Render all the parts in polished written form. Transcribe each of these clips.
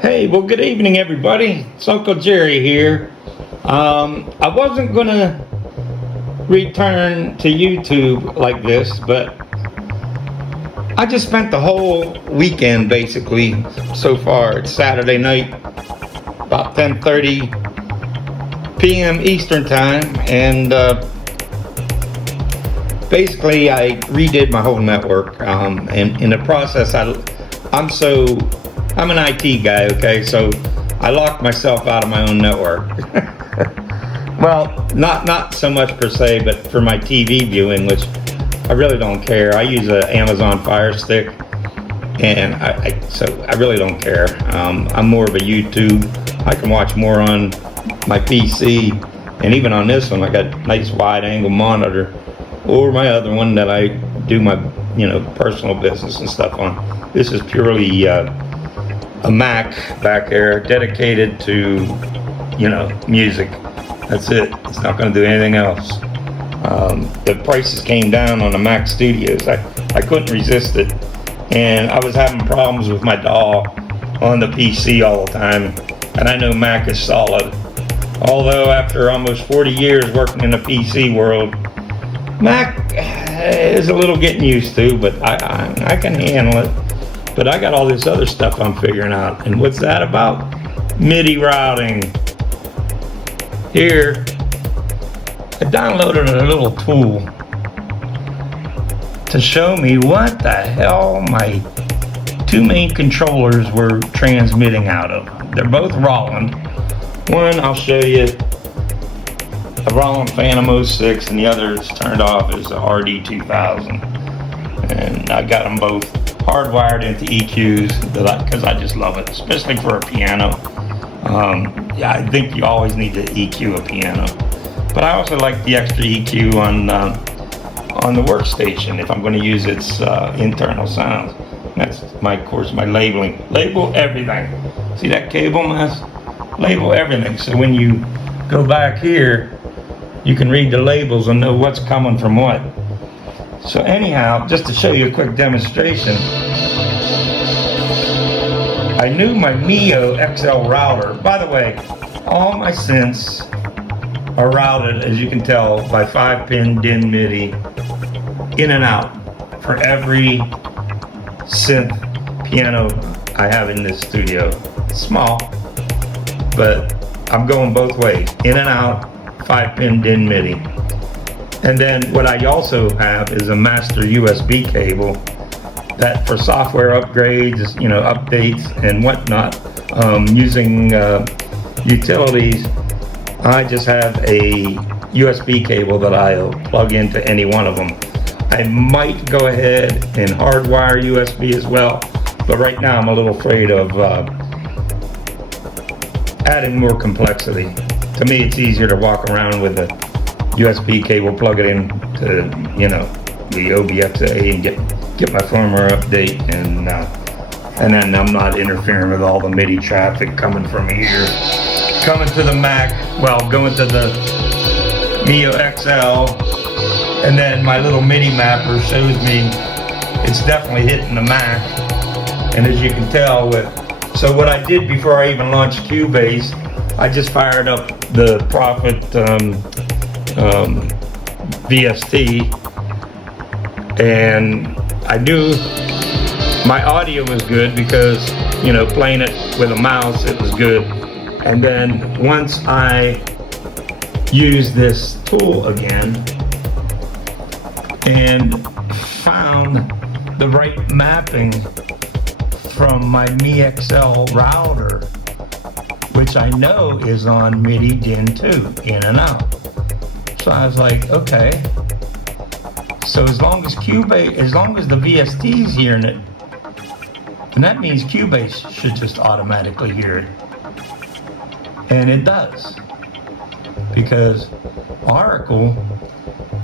Hey, well, good evening, everybody. It's Uncle Jerry here. I wasn't going to return to YouTube like this, but I just spent the whole weekend basically so far. It's Saturday night, about 10:30 p.m. Eastern Time, and basically I redid my whole network. And in the process, I'm an IT guy, okay? So I locked myself out of my own network. Well, not so much per se, but for my TV viewing, which I really don't care. I use an Amazon Fire Stick, and so I really don't care. I'm more of a YouTube. I can watch more on my PC, and even on this one, I got a nice wide-angle monitor, or my other one that I do my personal business and stuff on. This is purely a Mac back there dedicated to music. That's it. It's not going to do anything else. The prices came down on the Mac Studios. I couldn't resist it, and I was having problems with my DAW on the PC all the time, and I know Mac is solid. Although after almost 40 years working in the PC world, Mac is a little getting used to, but I can handle it. But I got all this other stuff I'm figuring out. And what's that about? MIDI routing. Here, I downloaded a little tool to show me what the hell my two main controllers were transmitting out of. They're both Roland. One, I'll show you, a Roland Phantom 06, and the other is turned off as a RD2000. And I got them both hardwired into EQs because I just love it, especially for a piano. Yeah, I think you always need to EQ a piano, but I also like the extra EQ on the workstation if I'm going to use its internal sounds. That's of course my labeling. Label everything. See that cable mess? Label everything. So when you go back here, you can read the labels and know what's coming from what. So anyhow, just to show you a quick demonstration, I knew my Mio XL router. By the way, all my synths are routed, as you can tell, by 5-pin DIN MIDI in and out for every synth piano I have in this studio. It's small, but I'm going both ways, in and out, 5-pin DIN MIDI. And then what I also have is a master USB cable that for software upgrades, updates and whatnot, using utilities, I just have a USB cable that I'll plug into any one of them. I might go ahead and hardwire USB as well, but right now I'm a little afraid of adding more complexity. To me, it's easier to walk around with a USB cable, plug it in to the OBXA and get my firmware update, and then I'm not interfering with all the MIDI traffic coming from here, coming to the Mac, going to the Mio XL, and then my little MIDI mapper shows me it's definitely hitting the Mac. And as you can tell so what I did before I even launched Cubase, I just fired up the Prophet VST, and I knew my audio was good because playing it with a mouse, it was good. And then once I used this tool again and found the right mapping from my MiXL router, which I know is on MIDI DIN 2, in and out. So I was like, okay. So as long as the VST is hearing it, then that means Cubase should just automatically hear it. And it does. Because Oracle,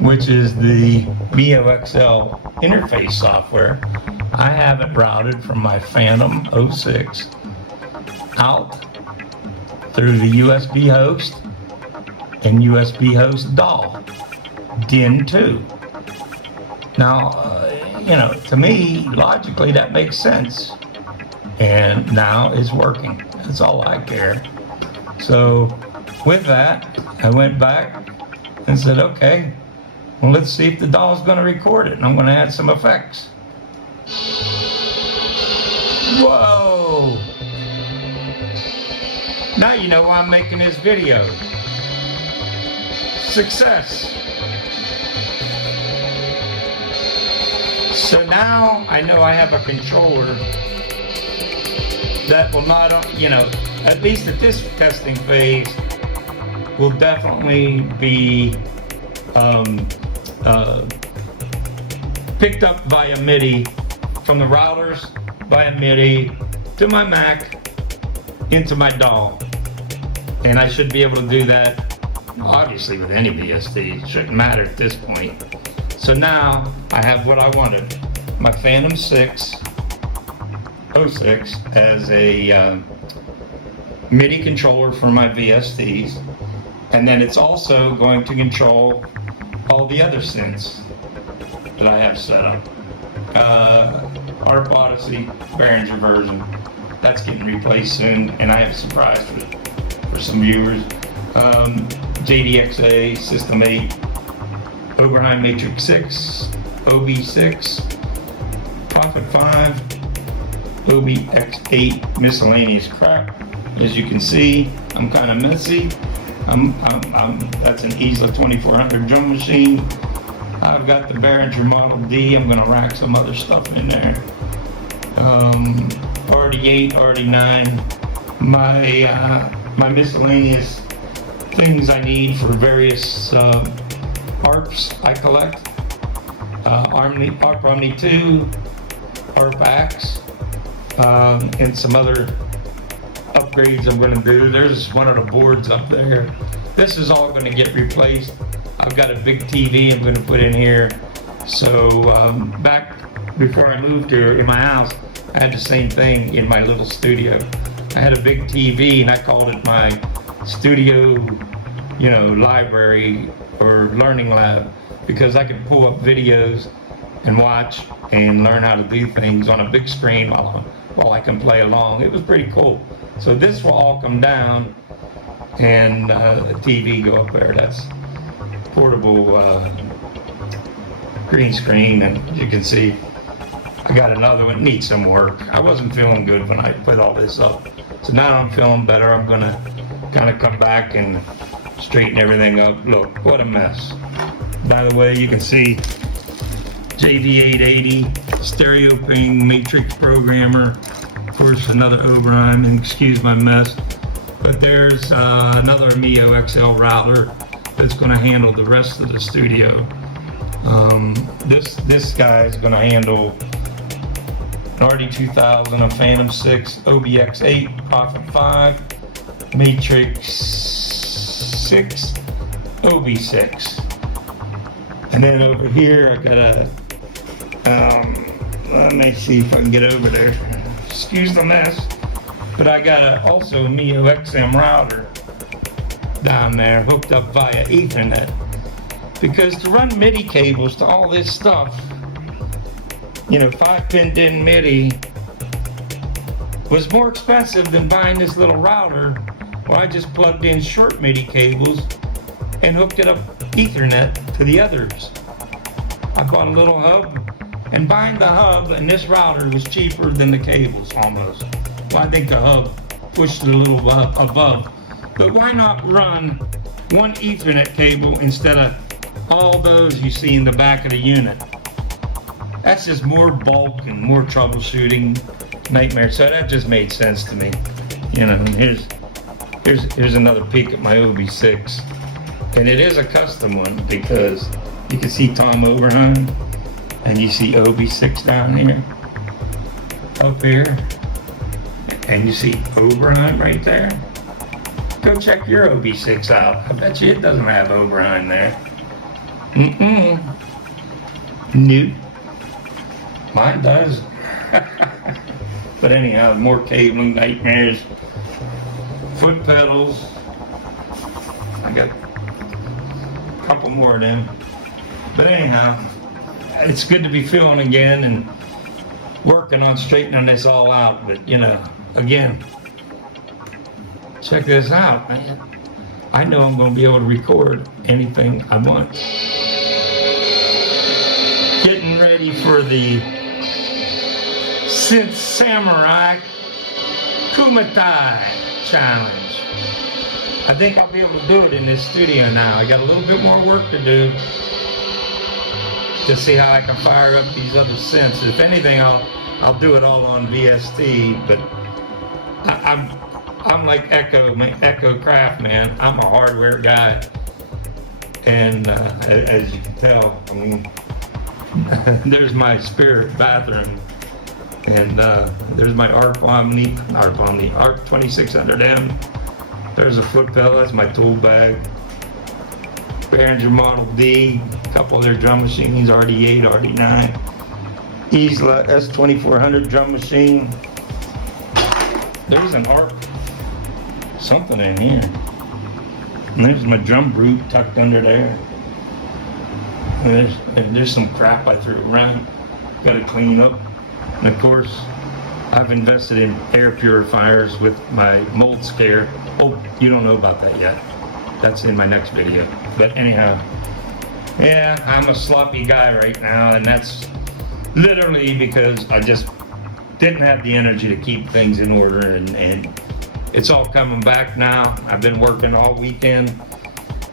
which is the Mio XL interface software, I have it routed from my Phantom 06 out through the USB host and USB host DAW, DIN 2. Now, to me, logically, that makes sense. and now it's working. That's all I care. So with that, I went back and said, okay, well, let's see if the DAW's going to record it, and I'm going to add some effects. Whoa! Now you know why I'm making this video. Success! So now I know I have a controller that will not, at least at this testing phase, will definitely be picked up via MIDI from the routers, via MIDI to my Mac into my DAW. And I should be able to do that, obviously, with any VST. It shouldn't matter at this point. So now I have what I wanted. My Phantom 6 06 as a MIDI controller for my VSTs. And then it's also going to control all the other synths that I have set up. Harp Odyssey, Behringer version, that's getting replaced soon, and I have a surprise for some viewers. JDXA, System 8, Oberheim Matrix 6, OB6, Prophet 5, OBX8, miscellaneous crap. As you can see, I'm kind of messy. That's an Isla 2400 drum machine. I've got the Behringer Model D. I'm going to rack some other stuff in there. RD8, RD9. My miscellaneous things I need for various ARPs I collect. ARP Omni 2, ARP Axe, and some other upgrades I'm going to do. There's one of the boards up there. This is all going to get replaced. I've got a big TV I'm going to put in here. So back before I moved here in my house, I had the same thing in my little studio. I had a big TV and I called it my studio, library or learning lab, because I could pull up videos and watch and learn how to do things on a big screen while I can play along. It was pretty cool. So this will all come down and the TV go up there. That's portable green screen, and you can see I got another one. Needs some work. I wasn't feeling good when I put all this up. So now I'm feeling better. I'm gonna kind of come back and straighten everything up. Look, what a mess. By the way, you can see JV880 stereo ping matrix programmer. Of course, another Oberheim, and excuse my mess. But there's another Mio XL router that's going to handle the rest of the studio. This guy is going to handle an RD2000, a Phantom 6, OBX8, Prophet 5, Matrix 6, OB6. And then over here I got a, let me see if I can get over there. Excuse the mess. But I got also a Mio XM router down there hooked up via Ethernet. Because to run MIDI cables to all this stuff, 5-pin DIN MIDI was more expensive than buying this little router where I just plugged in short MIDI cables and hooked it up Ethernet to the others. I bought a little hub, and buying the hub and this router was cheaper than the cables almost. Well, I think the hub pushed it a little above. But why not run one Ethernet cable instead of all those you see in the back of the unit? That's just more bulk and more troubleshooting nightmare. So that just made sense to me. Here's another peek at my OB6. And it is a custom one because you can see Tom Oberheim and you see OB6 down here, up here, and you see Oberheim right there. Go check your OB6 out. I bet you it doesn't have Oberheim there. Nope. Mine does. But anyhow, more cabling nightmares. Foot pedals. I got a couple more of them. But anyhow, it's good to be filming again and working. working on straightening this all out, but you know, again, check this out, man. I know I'm going to be able to record anything I want. Getting ready for the Synth Samurai Kumatai challenge. I think I'll be able to do it in this studio now. I got a little bit more work to do to see how I can fire up these other synths. If anything, I'll do it all on VST, but I'm like Echo Craft, man. I'm a hardware guy, and as you can tell, I mean, there's my spirit bathroom, and there's my ARP 2600M. There's a foot pedal. That's my tool bag. Behringer Model D, a couple of their drum machines, RD8, RD9. Isla S2400 drum machine. There's an ARP something in here. And there's my drum brute tucked under there. And there's some crap I threw around. Got to clean up. And of course, I've invested in air purifiers with my mold scare. Oh, you don't know about that yet. That's in my next video. But anyhow, yeah, I'm a sloppy guy right now, and that's literally because I just didn't have the energy to keep things in order, and it's all coming back now. I've been working all weekend,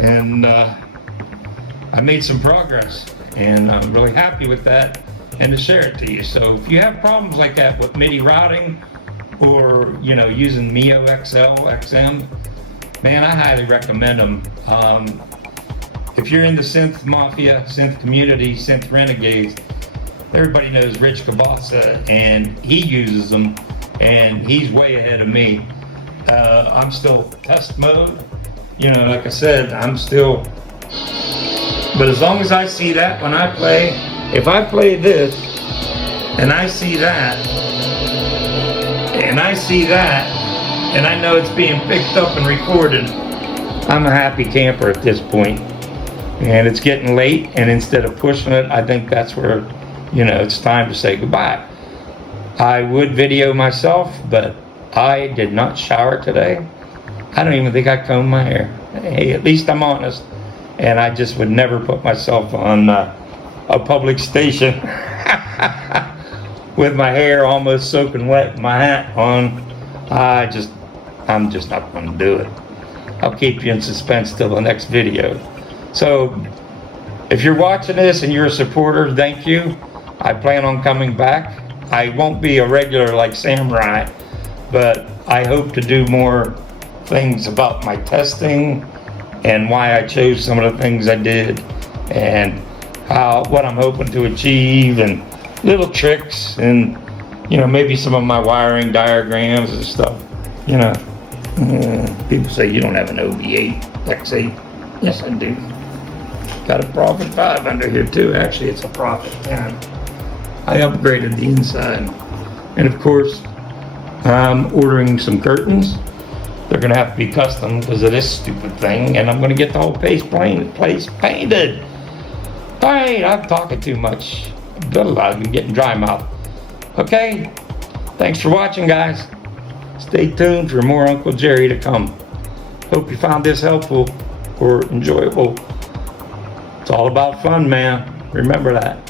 and I made some progress, and I'm really happy with that, and to share it to you. So if you have problems like that with MIDI routing, or you know, using Mio XL, XM, man, I highly recommend them. If you're in the synth mafia, synth community, synth renegades, everybody knows Rich Kabasa, and he uses them, and he's way ahead of me. I'm still test mode, you know, like I said, I'm still, but as long as I see that when I play, if I play this, and I see that, and I see that, and I know it's being picked up and recorded, I'm a happy camper at this point. And it's getting late, and instead of pushing it, I think that's where, you know, it's time to say goodbye. I would video myself, but I did not shower today. I don't even think I combed my hair. Hey, at least I'm honest. And I just would never put myself on a public station with my hair almost soaking wet, and my hat on. I'm just not going to do it. I'll keep you in suspense till the next video. So if you're watching this and you're a supporter, thank you. I plan on coming back. I won't be a regular like Samurai, but I hope to do more things about my testing and why I chose some of the things I did, and what I'm hoping to achieve, and little tricks, and you know, maybe some of my wiring diagrams and stuff. You know, people say you don't have an OB8 X8. Yes, I do. Got a Prophet 5 under here too. Actually, it's a Prophet 10. I upgraded the inside. And of course, I'm ordering some curtains. They're gonna have to be custom because of this stupid thing, and I'm gonna get the whole place painted. All right, I'm talking too much. I'm getting dry mouth. Okay, thanks for watching, guys. Stay tuned for more Uncle Jerry to come. Hope you found this helpful or enjoyable. It's all about fun, man. Remember that.